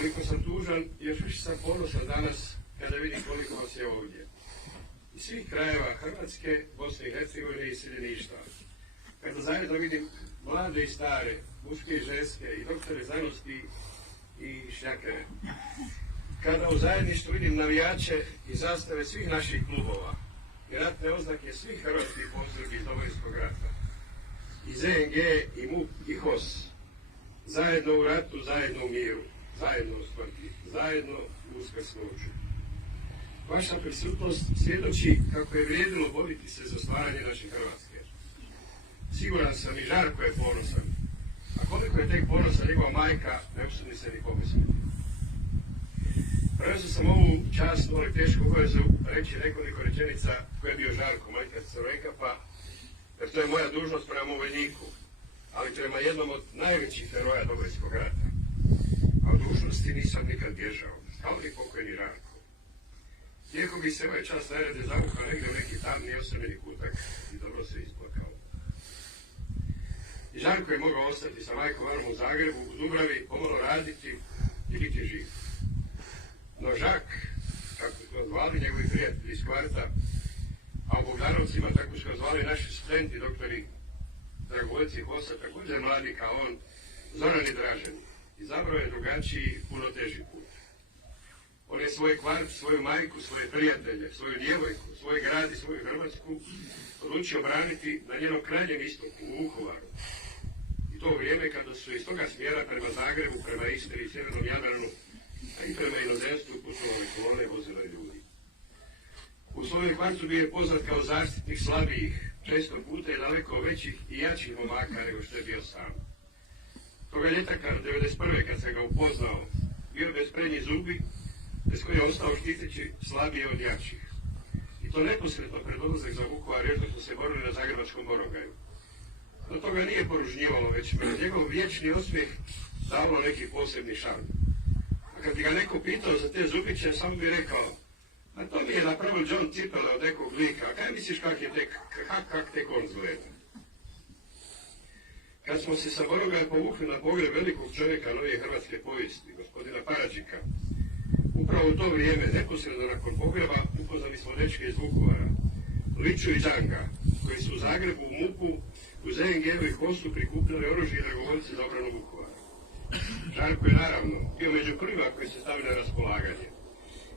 koliko sam tužan, još više sam ponosan danas kada vidim koliko vas je ovdje. Iz svih krajeva Hrvatske, Bosne i Hercegovine i iseljeništva. Kada zajedno vidim mlade i stare, muške i ženske, i doktore znanosti i šljakere. Kada u zajedništvu vidim navijače i zastave svih naših klubova i ratne oznake svih hrvatskih postrojbi iz Domovinskog rata. I ZNG, i MUP, i HOS. Zajedno u ratu, zajedno u miru, zajedno u smrti, zajedno u uskrsnoću. Vaša prisutnost svjedoči kako je vrijedilo boriti se za stvaranje naše Hrvatske. Siguran sam i Žarko je ponosan, a koliko je tek ponosan njegova majka, ne usudi se ni pomisliti. Preuzeo sam ovu časnu, ali tešku obavezu reći nekoliko rečenica ko je bio Žarko, majka Crvenkapa, jer to je moja dužnost prema mom vojniku, ali prema jednom od najvećih heroja Domovinskog rata. A od dužnosti nisam nikad bježao, kao ni pokojni Žarko. Iako bi se ovaj čas najrade zavukao negdje u neki tamni osamljeni kutak i dobro se isplakao. I Žarko je mogao ostati sa majkom Anom u Zagrebu, u Dubravi, pomalo raditi i biti živ. No Žak, kako smo zvali njegovi prijatelji iz kvarta, a u Bogdanovcima tako smo zvali naši studenti, doktori dragovoljci HOS-a, također mladi kao on, Zoran i Dražen, izabrao je drugačiji, puno teži put. On je svoj kvart, svoju majku, svoje prijatelje, svoju djevojku, svoj grad i svoju Hrvatsku odlučio braniti na njenom krajnjem istoku, u Vukovaru. I to vrijeme kada su iz toga smjera prema Zagrebu, prema Istri i Sjevernom Jadranu, a i prema inozemstvu putovale kolone vozile ljudi. U svojoj kvartu bio je poznat kao zaštitnik slabijih, često puta je daleko većih i jačih momaka nego što je bio sam. Toga ljeta 1991. kad sam ga upoznao, bio bez prednjih zubi, bez koji je ostao štiteći slabije od jačih. I to neposredno pred odlazak za Vukovar, još dok smo se borili na Zagrebačkom Borongaju. Do toga nije poružnjivalo, već me njegov vječni osmijeh davalo neki posebni šarm. A kad bi ga neko pitao za te zubiće, samo bi rekao, a to mi je napravio John Cipele od nekog lika, a kaj misliš kak tek on zgleda? Kad smo se sa Borongaja povukli na pogreb velikog čovjeka novije hrvatske povijesti, gospodina Paradžika, upravo u to vrijeme, neposredno nakon pogreba, upoznali smo dečke iz Vukovara, Liču i Đanga, koji su u Zagrebu, u MUP-u, u ZNG-u i HOS-u prikupljali oružje i dragovoljce za obranu Vukovara. Žarko je naravno bio među prvima koji se stavili na raspolaganje.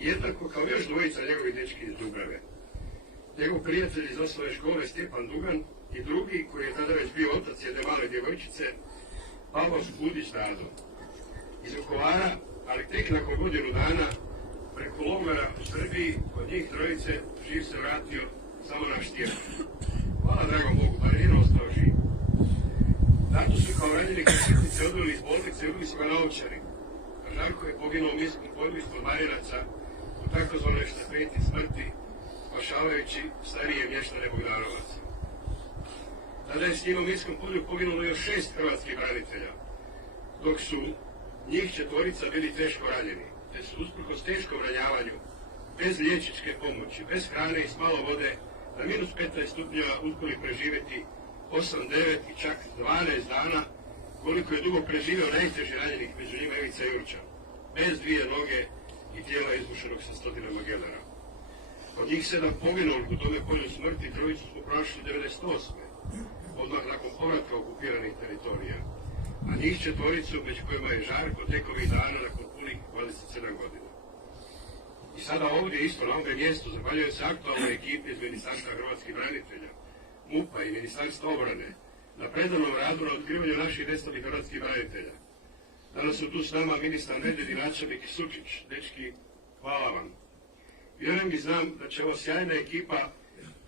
Jednako kao još dvojica njegovih dečki iz Dubrave. Njegov prijatelj iz osnovne škole Stjepan Dugan i drugi, koji je tada već bio otac jedne male djevojčice, Pavlo Skudić Dado. Iz Vukovara, ali tek nakon godinu dana, preko logora u Srbiji, od njih trojice živ se vratio samo naš Stjepan. Hvala dragom Bogu, bar nije ostao živ. Zato su kao ranjeni kršitnice odveli iz bolnice i uvili su ga na Ovčari. A Žarko je poginuo u minskom polju ispod Marinaca u takozvanoj štafeti smrti, spašavajući starije mještane Bogdanovaca. Tada je s njim u minskom polju poginulo još 6 hrvatskih branitelja, dok su njih 4 bili teško ranjeni, te su usprkos teškom ranjavanju, bez liječničke pomoći, bez hrane i s malo vode, na minus 15 stupnjeva uspjeli preživjeti 8, 9 i čak 12 dana, koliko je dugo preživio najteži ranjenih, među njima Ivica Jurča, bez 2 noge i tijela izbušenog sa stotinama gedara. Od njih 7 poginulih u tome polju smrti, 3 smo prošli 98. odmah nakon povratka okupiranih teritorija, a njih 4 među kojima je Žarko tek ovih dana nakon punih 27 godina. I sada ovdje isto na ovom mjestu zahvaljujem se aktualnoj ekipi iz Ministarstva hrvatskih branitelja, MUP-a i Ministarstva obrane na predanom radu na otkrivanju naših nestalih hrvatskih branitelja. Danas su tu s nama ministar Medved i načelnik Sučić. Dečki, hvala vam. Vjerujem i znam da će ova sjajna ekipa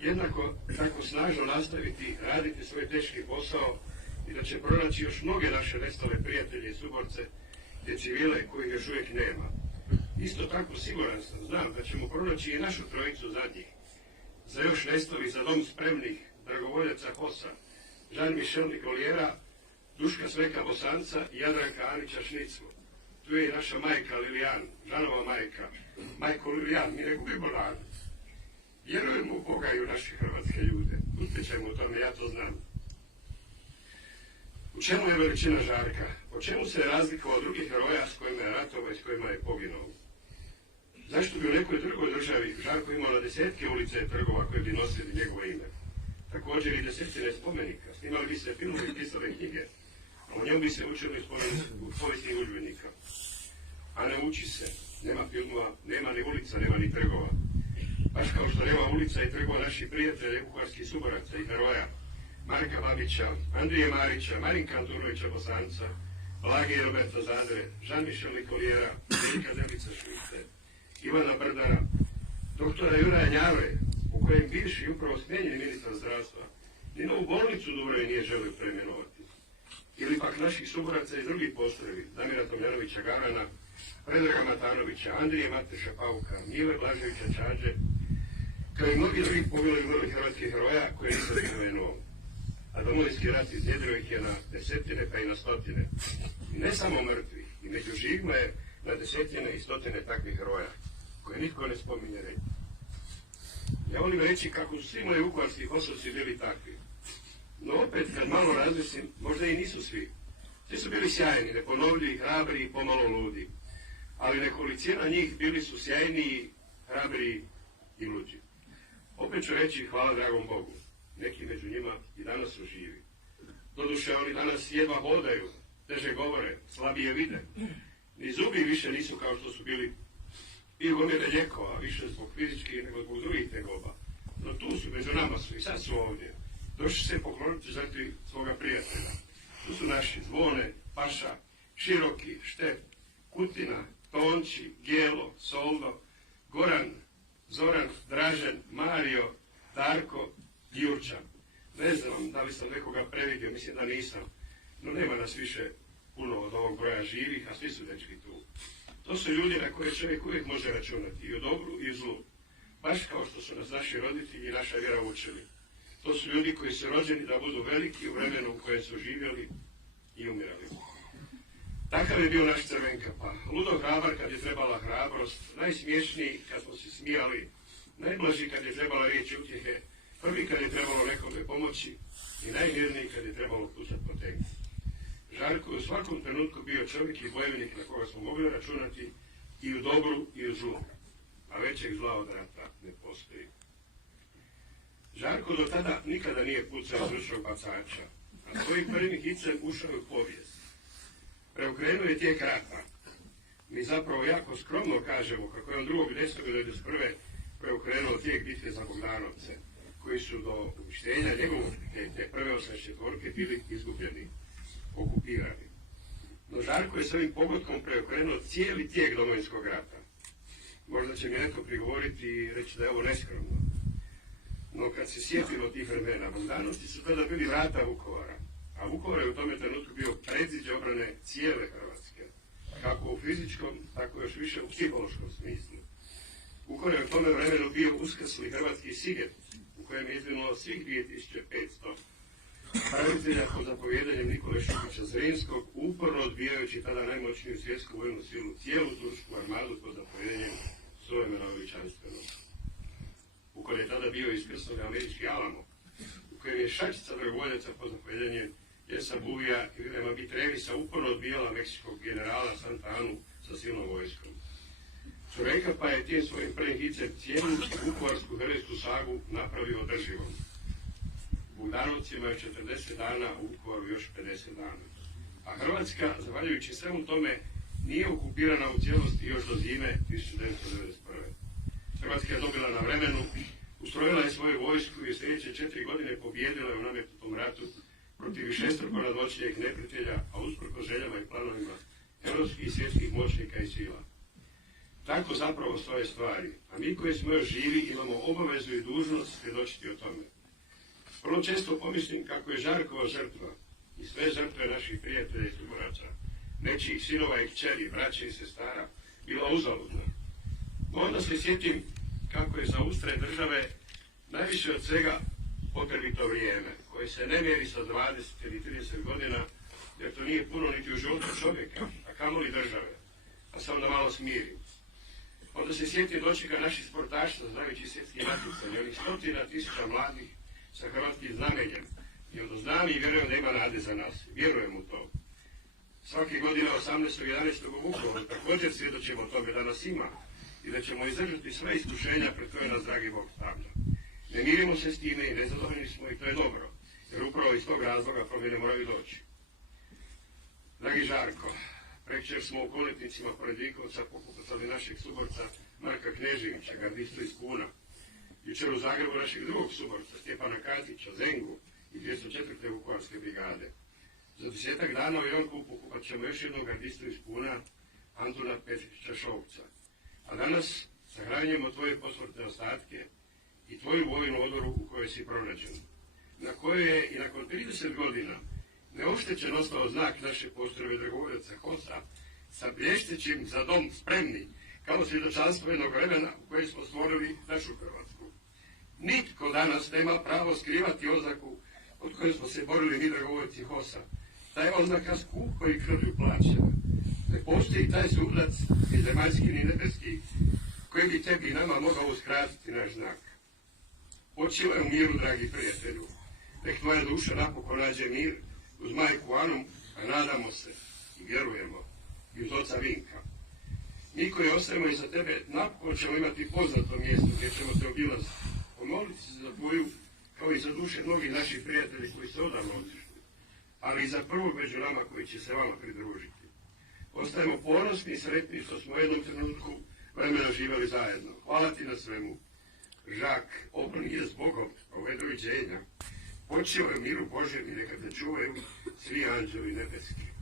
jednako tako snažno nastaviti raditi svoj teški posao i da će pronaći još mnoge naše nestale prijatelje i suborce te civile kojih još uvijek nema. Isto tako siguran sam, znam da ćemo pronaći i našu trojicu zadnjih, za još nestalih, za dom spremnih dragovoljaca HOS-a, Jean-Michel Nicoliera, Duška Smeka Bosanca i Jadranka Anića Šniclu. Tu je i naša majka Lilijan, Žanova majka. Majko Lilijan, mi ne gubimo nadu. Vjerujemo u Boga i u naše hrvatske ljude. Uspjećemo u tome, ja to znam. U čemu je veličina Žarka? Po čemu se je razlikovao od drugih heroja s kojima je ratovao i s kojima je poginuo? Zašto bi u nekoj drugoj državi Žarko imao na desetke ulice i trgova koje bi nosili njegovo ime? Također i desetine spomenika, snimali bi se filmovi i pisale knjige, a u njemu bi se učili povijesnih udžbenika. A ne uči se, nema filmova, nema ni ulica, nema ni trgova. Baš kao što nema ulica i trgova naših prijatelja, vukovarskih suboraca i heroja, Marka Babića, Andrije Marića, Marinka Antunovića Bosanca, Blage i Roberta Zadre, Jean-Michel Nicolijera, Mirka Zemljica Švice, Ivana Brdara, doktora Juraja Njave, u kojem bivši upravo smijenjeni ministar zdravstva ni novu bolnicu u Dubrovi nije želio preimenovati. Ili pak naših suboraca iz drugih postrojbi, Damira Tomljanovića Garana, Predraga Matanovića, Andrije Mateša Pauka, Mile Blaževića Čađe, kao i mnogi drugih poginulih hrvatskih heroja koje nisam spomenuo. A Domovinski rat iznjedrio ih je na desetine pa i na stotine. I ne samo mrtvi, i među živima je na desetine i stotine takvih heroja, koje nitko ne spominje reći. Ja volim reći kako su svi moji vukovarski HOS-ovci bili takvi. No opet, kad malo razmislim, možda i nisu svi. Svi su bili sjajni, neponovljivi, hrabri i pomalo ludi. Ali nekolicina njih bili su sjajniji, hrabri i luđi. Opet ću reći hvala dragom Bogu. Neki među njima i danas su živi. Doduše, oni danas jedva hodaju, teže govore, slabije vide. Ni zubi više nisu kao što su bili i gomile lijekova, više zbog fizičkih nego zbog drugih tegoba. No tu su, među nama su i sad su ovdje. Došli se pokloniti žrtvi svoga prijatelja. Tu su naši Zvone, Paša, Široki, Štep, Kutina, Tonči, Gelo, Soldo, Goran, Zoran, Dražen, Mario, Darko, Jurčan. Ne znam da li sam nekoga previdio, mislim da nisam. No nema nas više puno od ovog broja živih, a svi su dečki tu. To su ljudi na koje čovjek uvijek može računati, i u dobru i u zlu. Baš kao što su nas naši roditelji i naša vjera učili. To su ljudi koji su rođeni da budu veliki u vremenu u kojem su živjeli i umirali. Takav je bio naš Crvenkapa. Ludo hrabar kad je trebala hrabrost, najsmiješniji kad smo se smijali, najblaži kad je trebala riječ utjehe, prvi kad je trebalo nekome pomoći i najmirniji kad je trebalo pucat po tenku. Žarko je u svakom trenutku bio čovjek i bojevnik na koga smo mogli računati i u dobru i u zlu, a većeg zla od rata ne postoji. Žarko do tada nikada nije pucao zručnog bacača, a svojim prvim hicem ušao u povijest. Preokrenuo je tijek rata. Mi zapravo jako skromno kažemo kako je on 2.10.1991. preokrenuo tijek bitke za Bogdanovce, koji su do uništenja njegovog te prve 84. bili izgubljeni, okupirani. No Žarko je s ovim pogodkom preokrenuo cijeli tijek Domovinskog rata. Možda će mi neko prigovoriti i reći da je ovo neskromno. No kad se sjetimo tih vremena, Bogdanovci su tada bili vrata Vukovara, a Vukovar je u tome trenutku bio predziđe obrane cijele Hrvatske, kako u fizičkom, tako još više u psihološkom smislu. Vukovar je u tome vremenu bio uskrsli hrvatski Siget, u kojem je izvinulo svih 2500 branitelja pod zapovjedanjem Nikole Šubića Zrinskog, uporno odbijajući tada najmoćniju svjetsku vojnu silu, cijelu tursku armadu pod zapovjedanjem Sulejmana Veličanstvenog. Vukovar je tada bio iskrsnog američki Alamo, u kojem je šačica dragovoljaca pod zapovjedanjem Jesa Buvija i Vilema Bitrevisa uporno odbijala meksičkog generala Santa Anu sa silnom vojskom. Crvenkapa je tim svojim prvim hicem cijelu vukovarsku herojsku sagu napravio održivom. Bogdanovcima je 40 dana, u Vukovaru još 50 dana. A Hrvatska, zahvaljujući svemu tome, nije okupirana u cijelosti još do zime 1991. Hrvatska je dobila na vremenu, ustrojila je svoju vojsku i sljedeće 4 godine pobijedila je u nametnutom ratu protiv višestruko nadmoćnijeg neprijatelja, a usprko željama i planovima europskih i svjetskih moćnika i sila. Tako zapravo stoje stvari, a mi koji smo još živi imamo obavezu i dužnost svjedočiti o tome. Vrlo često pomislim kako je Žarkova žrtva i sve žrtve naših prijatelja i suboraca, nečijih sinova i kćeri, braće i sestara, bila uzaludna. Onda se sjetim kako je za ustraj države najviše od svega potrebito vrijeme, koje se ne mjeri sa 20 ili 30 godina, jer to nije puno niti u životu čovjeka, a kamoli države, a samo da malo smirim. Onda se sjetim dočeka naših sportaša, znajući svjetski natjecanje, onih 100.000 mladih sa hrvatskim znamenjem, I onda znam i vjerujem da ima nade za nas. Vjerujem u to. Svake godine 18.11. u Vukovaru također svjedočimo o tome da nas ima i da ćemo izdržati sve iskušenja pred koje nas dragi Bog stavlja. Ne mirimo se s time i nezadovoljni smo i to je dobro, jer upravo iz tog razloga promjene moraju doći. Dragi Žarko, prekjučer smo u Koletnicima pored Vinkovca pokupali našeg suborca Marka Kneževića, gardistu iz Kuna. Jučer u Zagrebu našeg drugog suborca, Stjepana Katića, Zengu i 204. Vukovarske brigade. Za 10 dana u Jonku pokupat ćemo još jednog gardistu iz Kuna, Antuna Petrića Šovca. A danas sahranjujemo tvoje posmrtne ostatke i tvoju vojnu odoru u kojoj si pronađen, na kojoj je i nakon 30 godina neoštećen ostao znak naše postrojbe dragovoljaca HOS-a sa blještećim za dom spremni, kao svjedočanstvo jednog vremena u kojem smo stvorili našu Hrvatsku. Nitko danas nema pravo skrivati oznaku od koje smo se borili mi dragovoljci HOS-a. Ta je oznaka skupo i krvlju plaćena. Ne postoji taj sudac ni zemaljski ni nebeski koji bi tebi i nama mogao uskratiti naš znak. Počivaj u miru, dragi prijatelju. Nek tvoja duša napokon nađe mir uz majku Anu, a nadamo se i vjerujemo i uz oca Vinka. Mi koji ostajemo iza tebe napokon ćemo imati poznato mjesto gdje ćemo te obilaziti. Pomoliti se za tvoju, kao i za duše mnogih naših prijatelji koji se odavno otišli, ali i za prvog među nama koji će se vama pridružiti. Ostajemo ponosni i sretni što smo u jednom trenutku vremena živjeli zajedno. Hvala ti na svemu. Žak, ovo nije zbogom, ovo je doviđenja. Počivaj u miru Božjem i neka te čuvaju svi anđeli nebeski.